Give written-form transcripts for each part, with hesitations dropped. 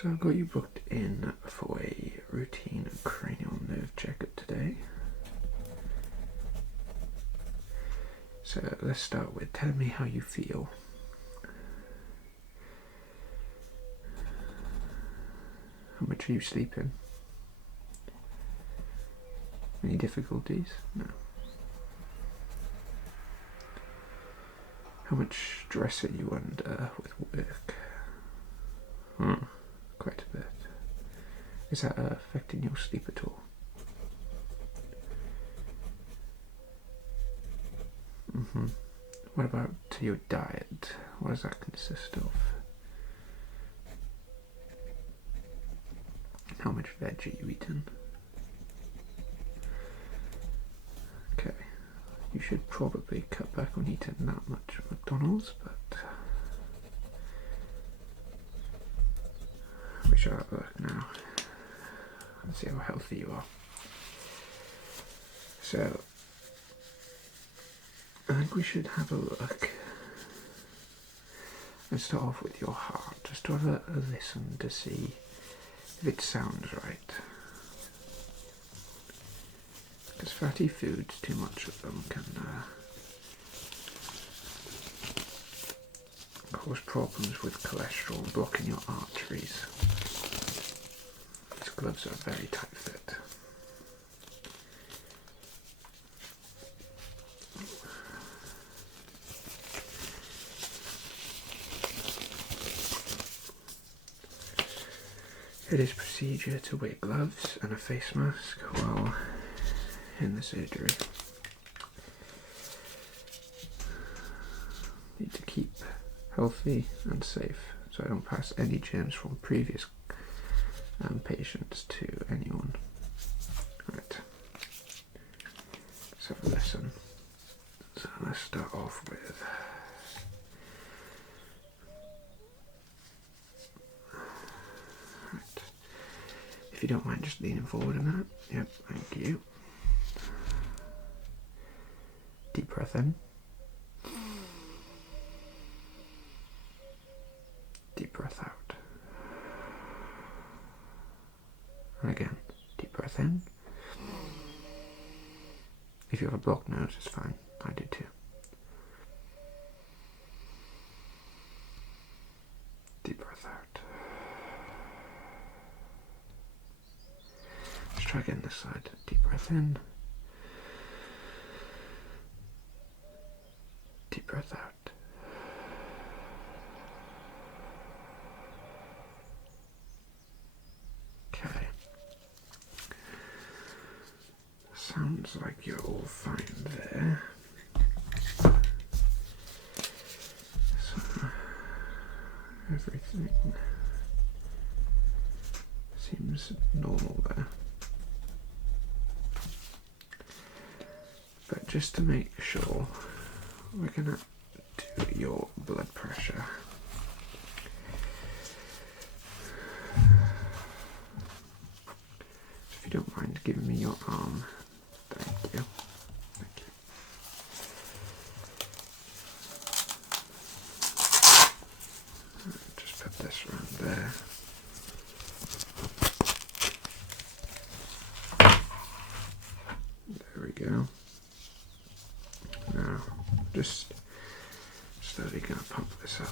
So I've got you booked in for a routine cranial nerve checkup today. So let's start with tell me how you feel. How much are you sleeping? Any difficulties? No. How much stress are you under with work? Quite a bit. Is that affecting your sleep at all? What about your diet? What does that consist of? How much veg are you eating? Okay, you should probably cut back on eating that much McDonald's, but we shall have a look now and see how healthy you are. So, I think we should have a look. Let's start off with your heart, just to have a listen to see if it sounds right. Because fatty foods, too much of them, can cause problems with cholesterol and blocking your arteries. These gloves are a very tight fit. It is procedure to wear gloves and a face mask while in the surgery. Need to keep healthy and safe so I don't pass any germs from previous patients to anyone. Right, let's have a listen. So let's start off with if you don't mind just leaning forward a minute. Yep, thank you. Deep breath in. Deep breath out. And again, deep breath in. If you have a blocked nose, it's fine. I do too. Deep breath out. Let's try again this side. Deep breath in. Deep breath out. Okay. Sounds like you're all fine there. So, everything seems normal there. But just to make sure, we're gonna do your blood pressure. If you don't mind giving me your arm, thank you. Thank you. Just put this around there. There we go. Now, just slowly going to pump this up.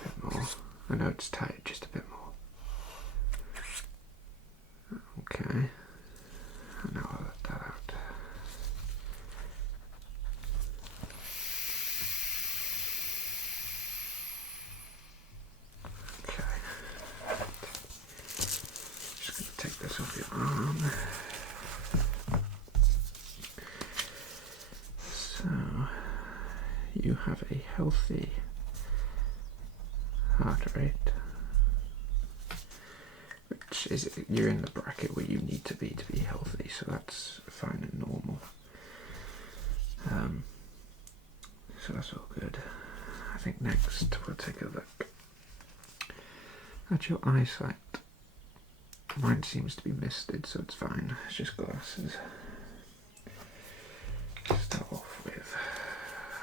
A bit more. I know it's tight, just a bit more. Okay. Now I'll let that out. Okay. Just going to take this off your arm. So, you have a healthy heart rate, which is, you're in the bracket where you need to be healthy, so that's fine and normal. So that's all good. I think next we'll take a look at your eyesight. Mine seems to be misted, so it's fine. It's just glasses. Start off with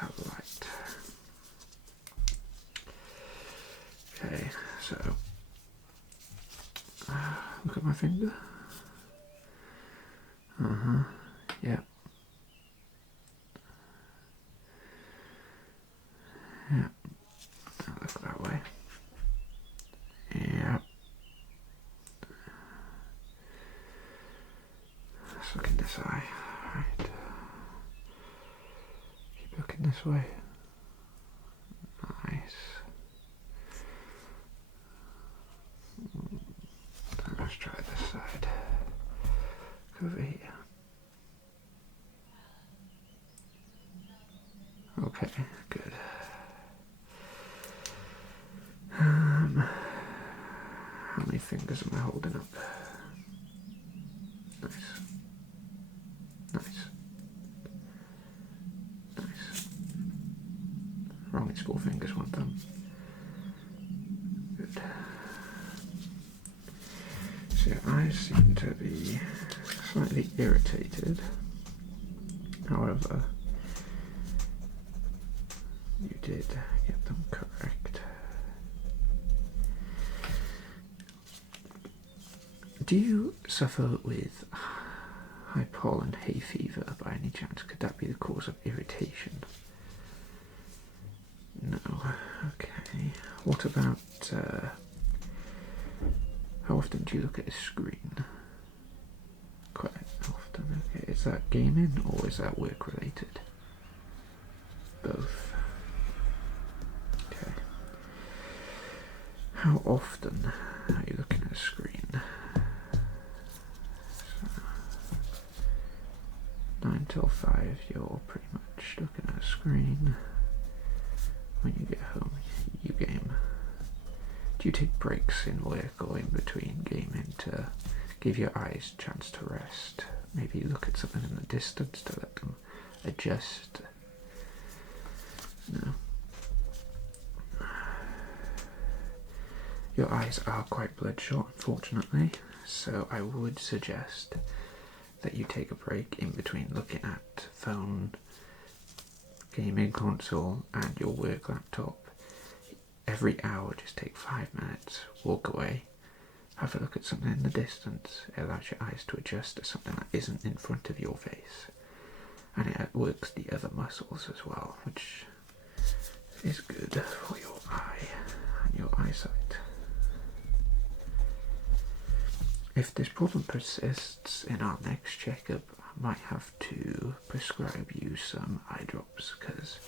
a light. Okay, so look at my finger. Yeah. Yeah. Look that way. Yeah. Let's look in this eye. Right. Keep looking this way. Nice. Let's try this side. Look over here. Okay, good. How many fingers am I holding up? Nice. Nice. Nice. Wrong, it's 4 fingers, 1 thumb. Good. So your eyes seem to be slightly irritated. However, you did get them correct. Do you suffer with high pollen hay fever by any chance? Could that be the cause of irritation? No. Okay. What about how often do you look at a screen? Quite often. Okay. Is that gaming or is that work related? Both. Okay. How often are you looking at a screen? 9 till 5, you're pretty much looking at a screen. When you get home, you game. Do you take breaks in work or in between gaming to give your eyes a chance to rest? Maybe look at something in the distance to let them adjust? No. Your eyes are quite bloodshot, unfortunately, so I would suggest that you take a break in between looking at phone, gaming console and your work laptop. Every hour just take 5 minutes, walk away, have a look at something in the distance. It allows your eyes to adjust to something that isn't in front of your face, and it works the other muscles as well, which is good for your eye and your eyesight. If this problem persists in our next checkup, I might have to prescribe you some eye drops, because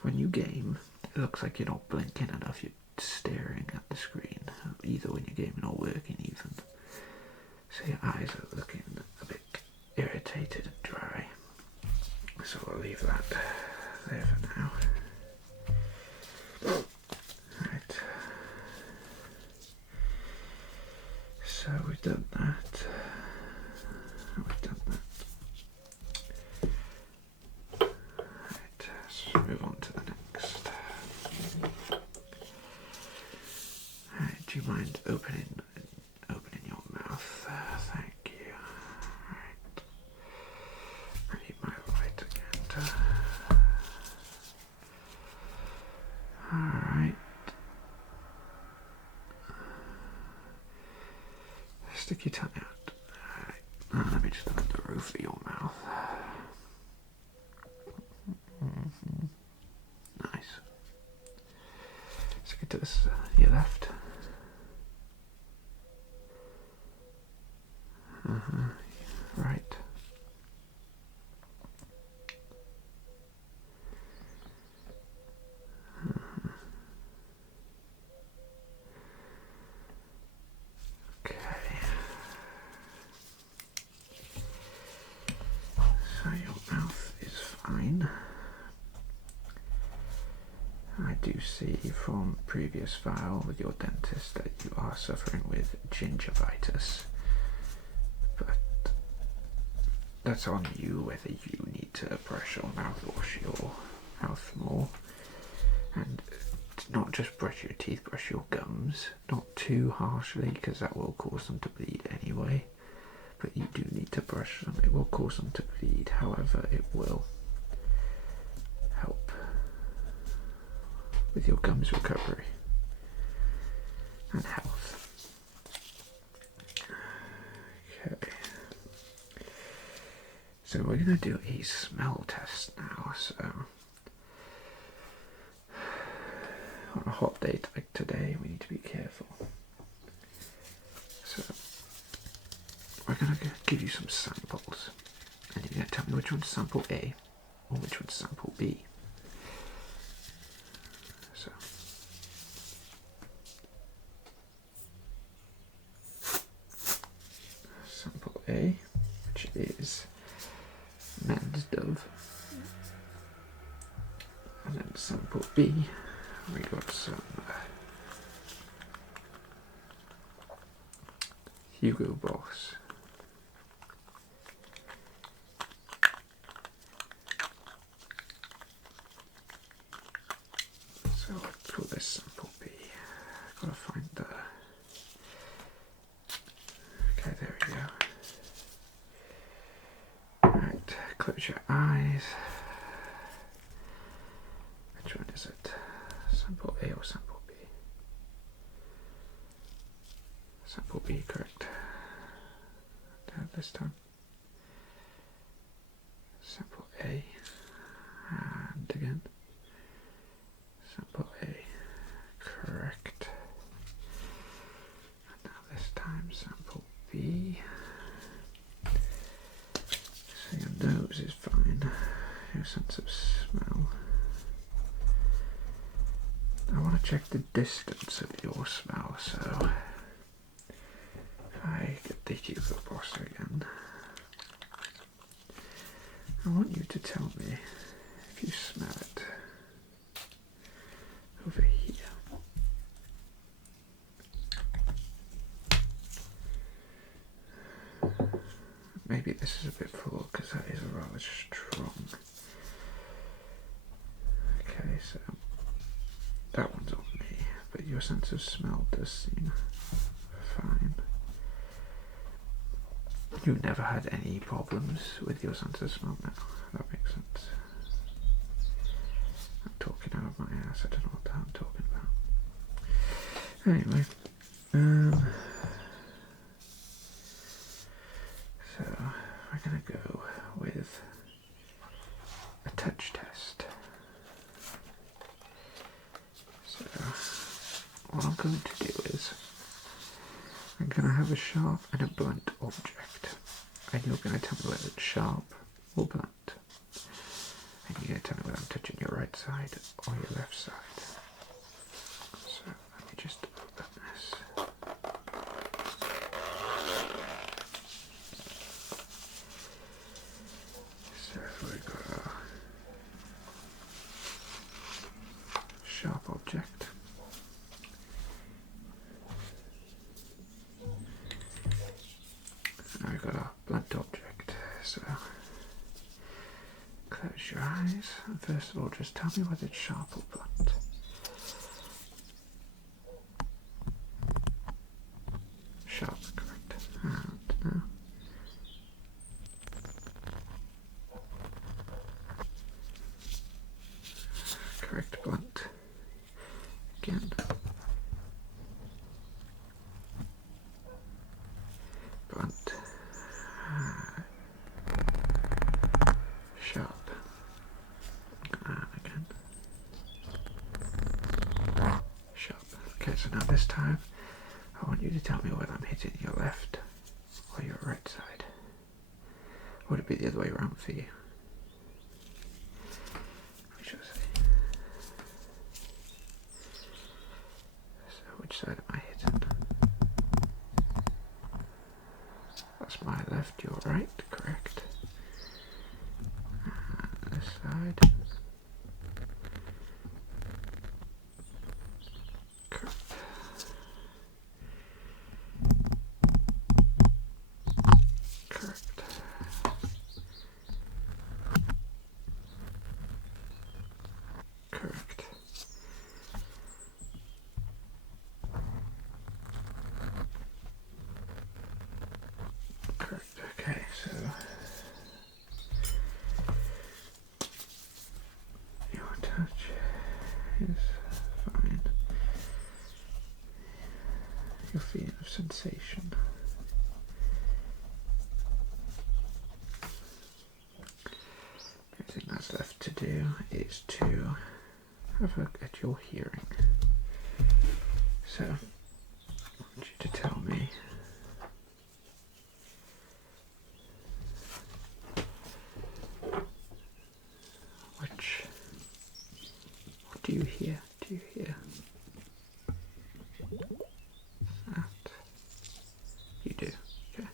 when you game, it looks like you're not blinking enough, you're staring at the screen, either when you're gaming or working even. So your eyes are looking a bit irritated and dry. So I'll leave that there for now. Right. So we've done that. We've done that. Right, let's move on to the next. Right, do you mind opening your mouth? Thank you. Right. I need my light again. Alright. Stick your tongue out. Alright. Let me just look at the roof of your mouth. Nice. Stick it to this, your left. Right. Okay. So your mouth is fine. I do see from previous file with your dentist that you are suffering with gingivitis, but that's on you whether you need to brush your mouth, wash your mouth more. And not just brush your teeth, brush your gums. Not too harshly, because that will cause them to bleed anyway. But you do need to brush them. It will cause them to bleed, however it will help with your gums recovery and health. Okay. So we're going to do a smell test now. So on a hot day like today, we need to be careful. So we're going to give you some samples, and you're going to tell me which one's sample A or which one's sample B. So sample A, which is men's Dove, and then sample B, we got some Hugo Boss. So I'll call this sample B. Gotta find the. Okay, there we go. Right, close your eyes. Which one is it? Sample A or sample B? Sample B, correct. This time. Sample A. And again. Sample A. Correct. And now this time sample B. So your nose is fine. Your sense of smell. I want to check the distance of your smell, so if I get the Hugo Boss again, I want you to tell me if you smell it over here. Maybe this is a bit full because that is rather strong. Okay, so that one's on me, but your sense of smell does seem fine. You've never had any problems with your sense of smell now. That makes sense. I'm talking out of my ass. I don't know what I'm talking about. Anyway, so we're gonna go with a touch test. So what I'm going to do is I'm going to have a sharp and a blunt object, and you're going to tell me whether it's sharp or blunt, and you're going to tell me whether I'm touching your right side or your left side. So let me just open this. So we've got our sharp object. Now we've got our blunt object. So close your eyes and first of all just tell me whether it's sharp or blunt. Sharp, correct. And now correct, blunt. Again. Blunt. Sharp. And again. Sharp. Okay, so now this time I want you to tell me whether I'm hitting your left or your right side. Or would it be the other way around for you? We shall see. So which side am I hitting? That's my left, your right, correct. And this side. Correct. Correct. Correct. is fine. Your feeling of sensation. Everything that's left to do is to have a look at your hearing. So, I want you to tell me what do you hear? Do you hear that? You do, okay.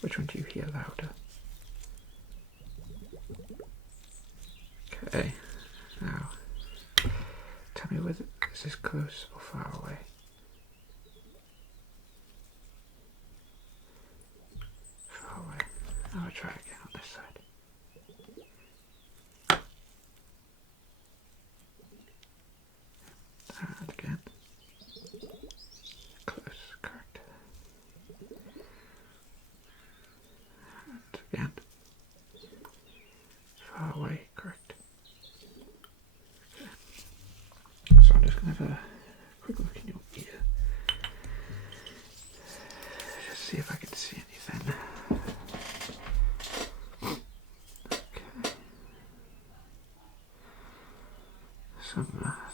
Which one do you hear louder? Okay, now tell me whether is this close or far away? Far away. I'll try again on this side. And again. Close, correct. And again. Far away, correct. Okay. So I'm just going to have a quick look in your ear. Just see if I can see anything. Okay. Some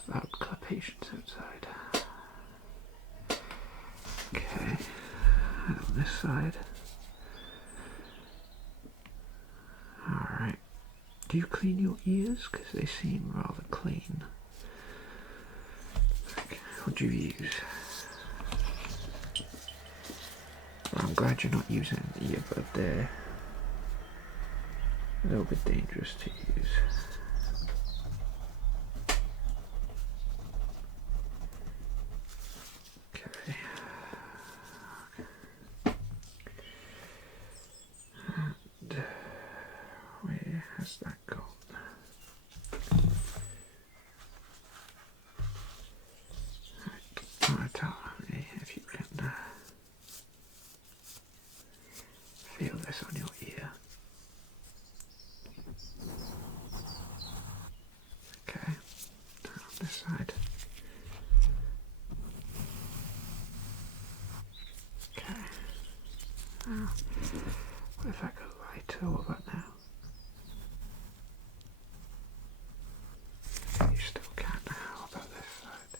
loud clappations outside. Okay, and on this side. Alright. Do you clean your ears? Because they seem rather clean. Okay. What do you use? Well, I'm glad you're not using an earbud there. A little bit dangerous to use. Okay. And where has that gone? Right. Tell me if you can feel this on your ear. Okay, now on this side. Okay. Now, what if I go lighter? What about now? You still can. How about this side?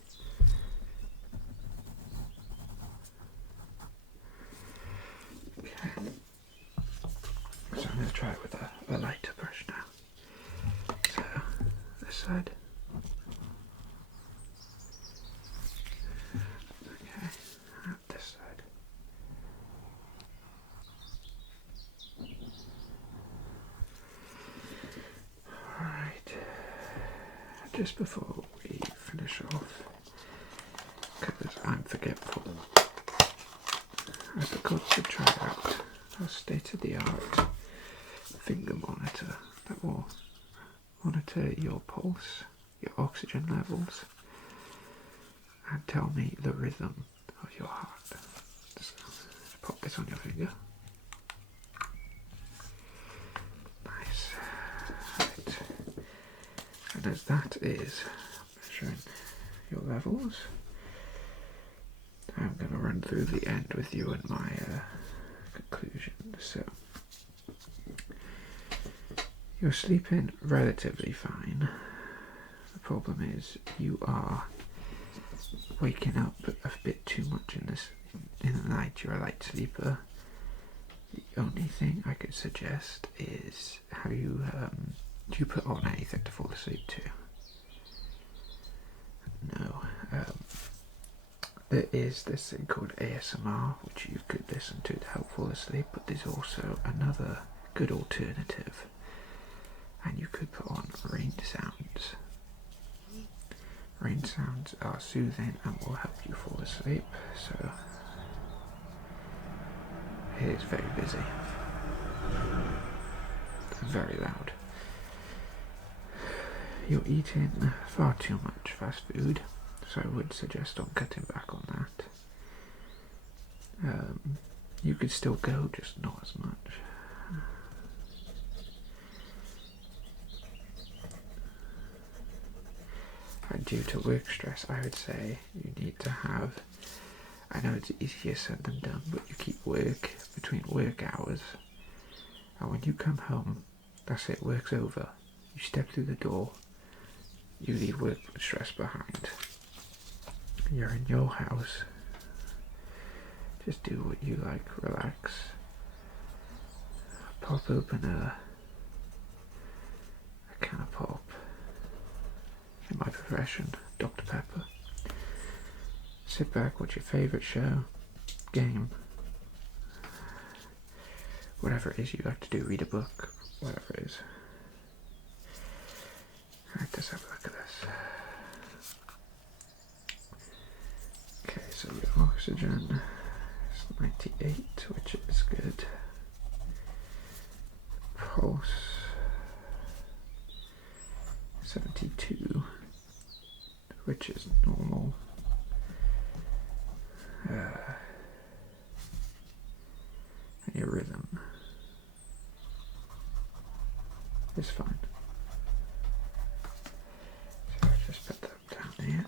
Okay. So I'm going to try it with a lighter brush now. So, this side. Okay, and this side. Alright, just before we finish off, because I'm forgetful, I forgot to try out a state-of-the-art finger monitor that will monitor your pulse, your oxygen levels, and tell me the rhythm of your heart. So, pop this on your finger. Nice. Right. And as that is measuring your levels, I'm going to run through the end with you and my conclusion. So, you're sleeping relatively fine. The problem is you are waking up a bit too much in the night. You're a light sleeper. The only thing I could suggest is how you do you put on anything to fall asleep to? No. There is this thing called ASMR, which you could listen to help fall asleep, but there's also another good alternative, and you could put on rain sounds. Rain sounds are soothing and will help you fall asleep, so it is very busy, very loud. You're eating far too much fast food, so I would suggest on cutting back on that. You could still go, just not as much. due to work stress, I would say you need to have, I know it's easier said than done, but you keep work between work hours, and when you come home, that's it, work's over. You step through the door, you leave work stress behind. You're in your house. Just do what you like, relax. Pop open a can of pop. In my profession, Dr. Pepper. Sit back, watch your favourite show, game, whatever it is you like to do, read a book, whatever it is. Alright, let's have a look at this. Okay, so your oxygen is 98, which is good. Pulse 72, which is normal. And your rhythm is fine. So I'll just put that down here.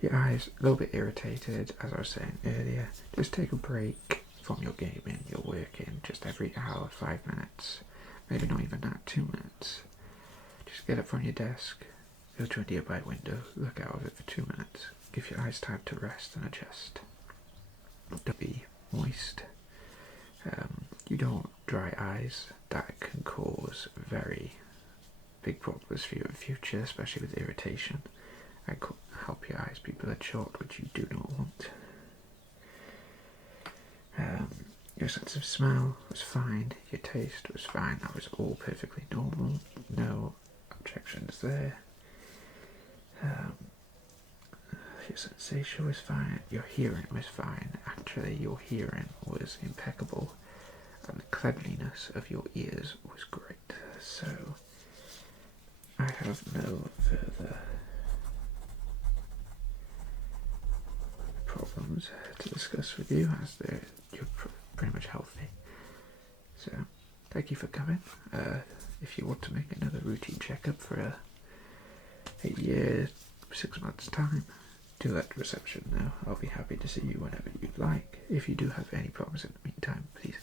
Your eyes a little bit irritated, as I was saying earlier. Just take a break from your gaming, your working, just every hour, 5 minutes, maybe not even that, 2 minutes. Just get up from your desk, go to a nearby window, look out of it for 2 minutes, give your eyes time to rest and adjust. Don't be moist. You don't want dry eyes. That can cause very big problems for you in the future, especially with irritation. I could help your eyes be bloodshot, which you do not want. Your sense of smell was fine, your taste was fine, that was all perfectly normal, no objections there. Your sensation was fine, your hearing was fine, actually your hearing was impeccable, and the cleanliness of your ears was great, so I have no further problems to discuss with you, as you're pretty much healthy. So thank you for coming. If you want to make another routine checkup for a year, 6 months time, do let the reception know. I'll be happy to see you whenever you'd like. If you do have any problems in the meantime, please